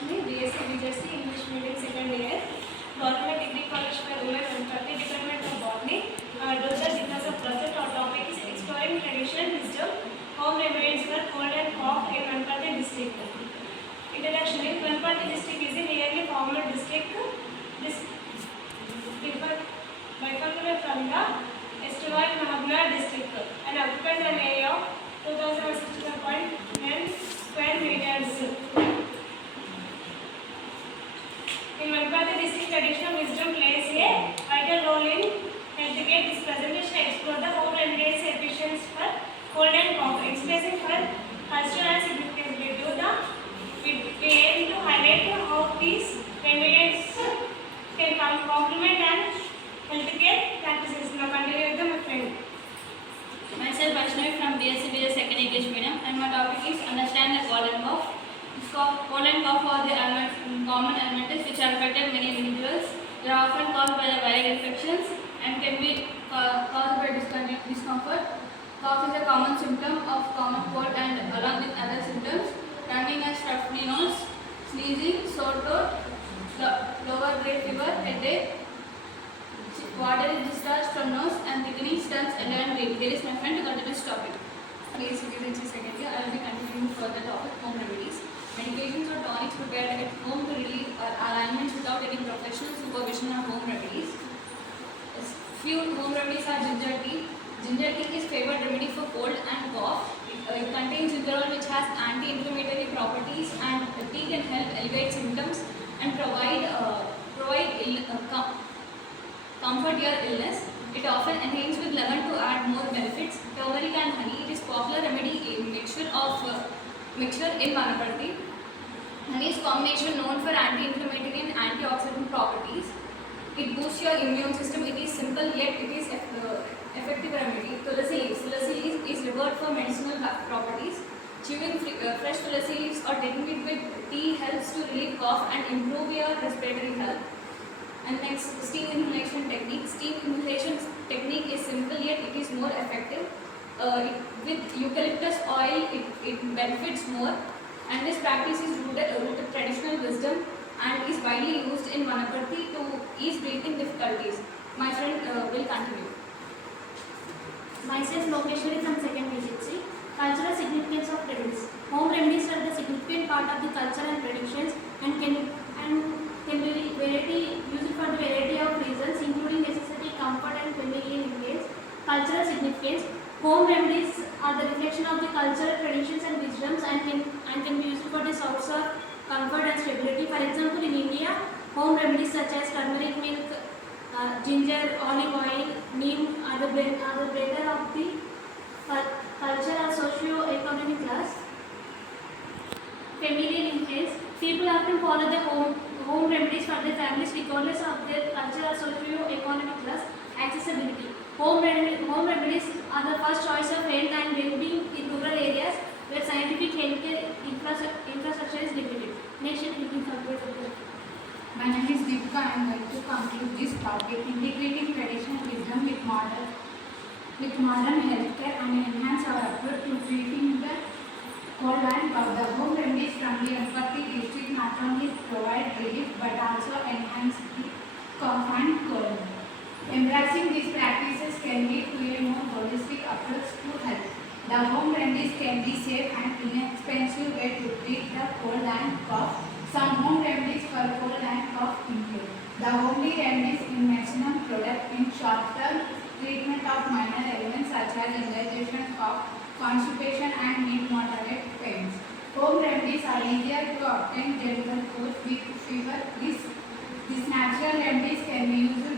BSc BJC English Medium second year, Government Degree College for Women and Wanaparthy, Department of Botany. Do the JIGNASA project. Our topic is exploring traditional wisdom, home remedies for cold and cough in Wanaparthy district. Introduction: Wanaparthy district is a nearly former district. This bifurcated from the estuary Mahabla district and occupies an area of 2061.9 square meters. In Wanaparthy district, traditional wisdom plays a vital role in healthcare. This presentation explores the home remedies efficiency for cold and cough, especially for cultural significance. We aim to highlight how these remedies can complement and healthcare practices. Now continue with my friend. Myself Vaishnavi from BSc BS second English medium, and my topic is understand the cold and cough. Cold and cough are the common ailments which are affected many individuals. They are often caused by the viral infections and can be caused by discomfort. Cough is a common symptom of common cold and along with other symptoms, ranking as stuffy nose, sneezing, sore throat, lower grade fever, headache, watery discharge from nose, and thickening stumps, yellow and green. There is my friend to continue this topic. BSc BSc second year, I will be continuing further topic home remedies. Medications or tonics prepared at home to relieve ailments without any professional supervision are home remedies. Few home remedies are ginger tea. Ginger tea is favored remedy for cold and cough. It contains gingerol which has anti-inflammatory properties, and tea can help elevate symptoms and provide comfort your illness. It often enhances with lemon to add more benefits. Turmeric and honey. It is popular remedy in mixture in Wanaparthy. Honey is combination known for anti-inflammatory and antioxidant properties. It boosts your immune system. It is simple yet it is effective remedy. Tulsi leaves. Tulsi leaves is revered for medicinal properties. Chewing fresh tulsi leaves or taking it with tea helps to relieve cough and improve your respiratory health. And next, steam inhalation technique. Steam inhalation technique is simple yet it is more effective. With eucalyptus oil, it benefits more. And this practice is rooted traditional wisdom and is widely used in Wanaparthy to ease breathing difficulties. My friend will continue. Myself Lokeshwari from second BJC. Cultural significance of remedies. Home remedies are the significant part of the culture and traditions and can be used for the variety of reasons, including necessity, comfort, and familiar influence. Cultural significance. Home remedies are the reflection of the cultural traditions and wisdoms and can be used for the source of comfort and stability. For example, in India, home remedies such as turmeric milk, ginger, olive oil, neem are the blender of the culture or socio-economic class. Familial influence. People often follow the home remedies for their families regardless of their culture or socio-economic class. Accessibility. Home remedies are the first choice of health and well-being in rural areas where scientific healthcare infrastructure is limited. Next, we can conclude. My name is Deepika. I am going to conclude this topic. Integrating traditional wisdom with modern healthcare and enhance our approach to treating the cold and cough. The home remedies from the Wanaparthy district not only provide relief but also enhance the cough and cold. Embracing these practices can lead to a more holistic approach to health. The home remedies can be safe and inexpensive way to treat the cold and cough. Some home remedies for cold and cough include the homely remedies in medicinal product in short-term treatment of minor ailments such as indigestion, cough, constipation, and mid-moderate pains. Home remedies are easier to obtain general cold with fever. These natural remedies can be used